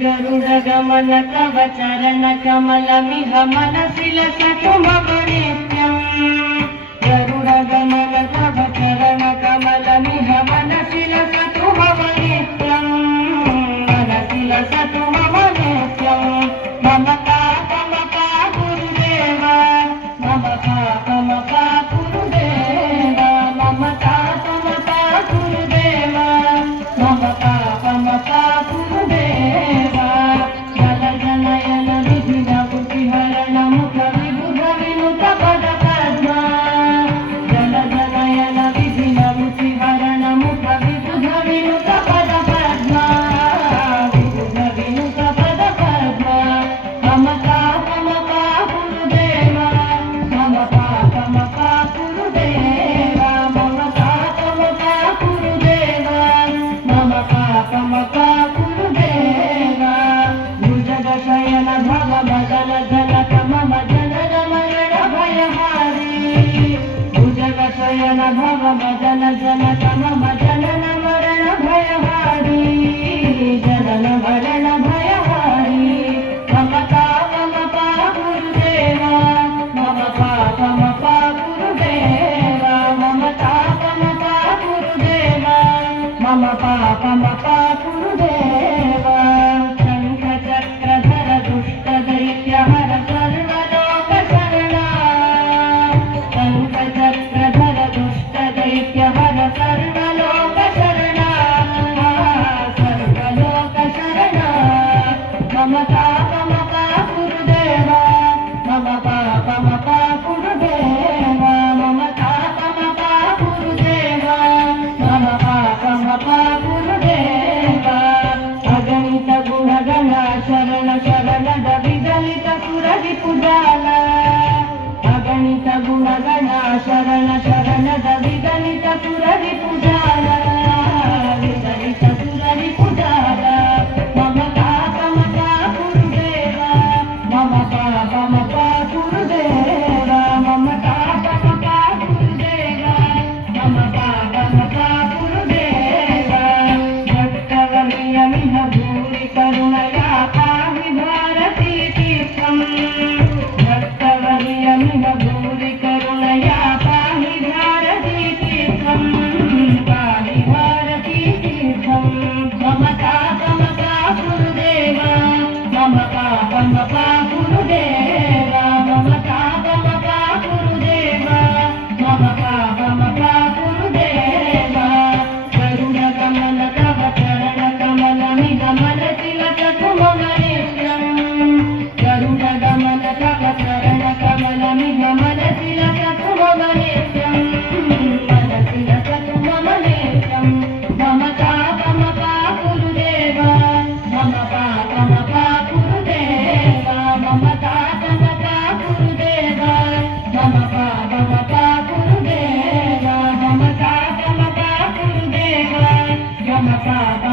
गरुडगमन तव चरणकमलमिह मनसि लसतु मम नित्यम् गरुडगमन तव चरणकमलमिह मनसि लसतु मम नित्यम् मनसि लसतु मम नित्यम् मम पापमपा गुरुदेव मम पापमपा गुरुदेव मम पापमपा गुरुदेव मम पापमपा गुरुदेव जल जनयन विधिन बुद्धिहरण मुख विबुध विनुत पद पद्मा जल जनयन विधिन बुद्धिहरण मुख विबुध विनुत पद पद्मा विबुध विनुत पद पद्मा मम पापमपा गुरुदेव मम पापमपा गुरुदेव मम पापमपा गुरुदेव मम पापमपा गुरुदेव भुजगशयन भव मदन जनक मम जनन मरण भयहारी भुजगशयन भव मदन जनक मम जनन मरण भयहारी जनन मरण भयहारी मम पापमपा गुरुदेव मम पापमपा गुरुदेव मम पापमपा गुरुदेव मम पापमपा गुरुदेव शङ्खचक्रधर दुष्टदैत्यहर सर्वलोकशरणा शङ्खचक्रधर दुष्टदैत्यहर सर्वलोकशरणा सर्वलोकशरणा मम पापमपा गुरुदेव मम पापमपा गुरुदेव मम पापमपा गुरुदेव मम पापमपा गुरुदेव अगणित गुणगण शरण शरणद विदलित सुररिपुजाल अगणित गुणगण शरण शरणद विदलित सुररिपुजाल विदलित सुररिपुजाल मम पापमपा गुरुदेव मम पापमपा गुरुदेव मम पापमपा गुरुदेव मम पापमपा गुरुदेव भक्तवर्यमिह भूरि करुणया पाहि भारती तीर्थम् भक्तवर्यमिह भूरि करुणया पाहि भारती तीर्थम् पाहि भारती तीर्थम् मम पापमपा गुरुदेव मम पापमपा गुरुदेव मम पापमपा गुरुदेव मम पापमपा गुरुदेव गरुडगमन तव चरणकमलमिह मनसि लसतु मम नित्यम् गरुडगमन तव चरणकमलमिह मनसि लसतु मम नित्यम् मनसि लसतु मम नित्यम् मम पापमपा गुरुदेव मम पापमपा गुरुदेव मम पापमपा गुरुदेव मम पापमपा गुरुदेव मम पापमपा गुरुदेव मम पाप